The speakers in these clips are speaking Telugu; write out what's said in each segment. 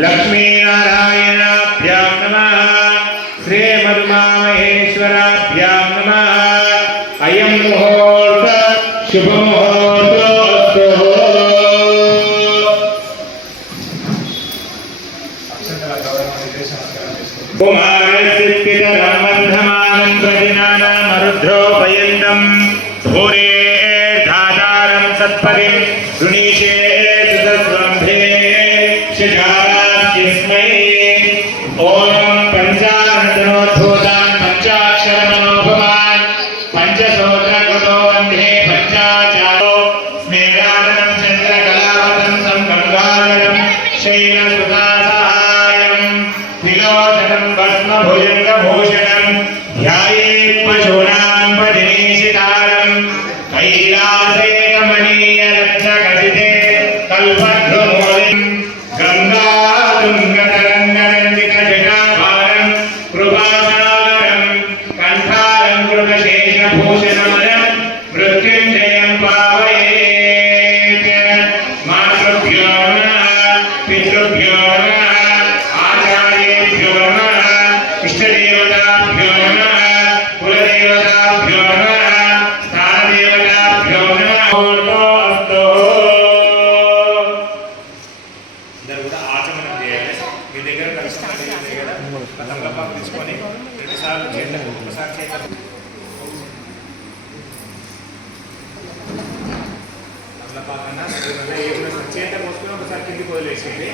लक्ष्मीनारायणाभ्यां नमः श्रीमन्महेश्वराभ्यां नमः अयं मुहूर्त शुभमुहूर्तोऽस्तु कुमारस्यपितरं वन्दमानं प्रजनानामरुद्रोपयन्तं भूरेर्धातारं सत्पदिं सुनिषेधस्वम्भे शिजारास्मै ॐ पञ्चानतनोद्भूतान् पञ्चाक्षरमनोभवान् पञ्चसूत्रकृतो वन्दे पञ्चाचारो स्मेरादनं चन्द्रकलावतं गङ्गाधरं शैलसुतासहायं त्रिलोचनं भस्मभुजङ्गभूषणं ध्यायेत् पशूनां पदिनीशितारं कैलासे कमनीयरत्नखचिते कल्पद्रुमूलिं गङ्गातुङ्गतरङ्गरञ्जितजटाभारं कृपासागरं कण्ठालङ्कृतशेषभूषणमलं मृत्युञ्जयं पावयेत् मातृभ्यो नमः पितृभ्यो नमः आचार्येभ्यो नमः इष्टदेवताभ्यो नमः कुलदेवताभ्यो नमः स्थानदेवताभ्यो नमः అందరూ కూడా ఆచమనం చేయాలి. మీ దగ్గర కలిసి తమలపాకు తీసుకొని రెండుసార్లు చేతులు ఒకసారి చేతులు తమలపాకన్నా చేత పోసుకొని ఒకసారి కిందికి వదిలేసేయండి.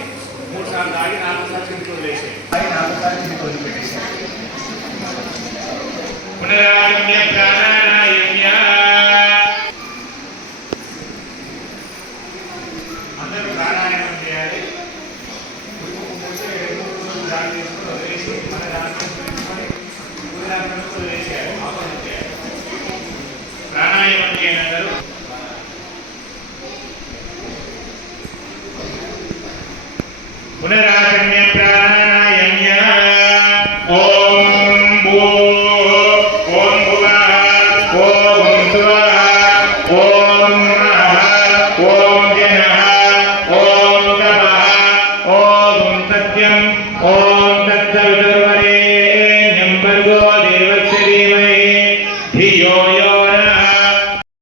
3 సార్లు తాగి 4 సార్లు కిందికి వదిలేసేయండి. 4 సార్లు కిందికి వదిలిపెట్టేసేయండి. పునరాగమ్య ప్రాణాయామ్య అందరూ ప్రాణాయామం చేయాలి. ప్రాణాయామం చేయండి అందరూ. పునరాగమ్య ప్రాణాయామ్య ఓం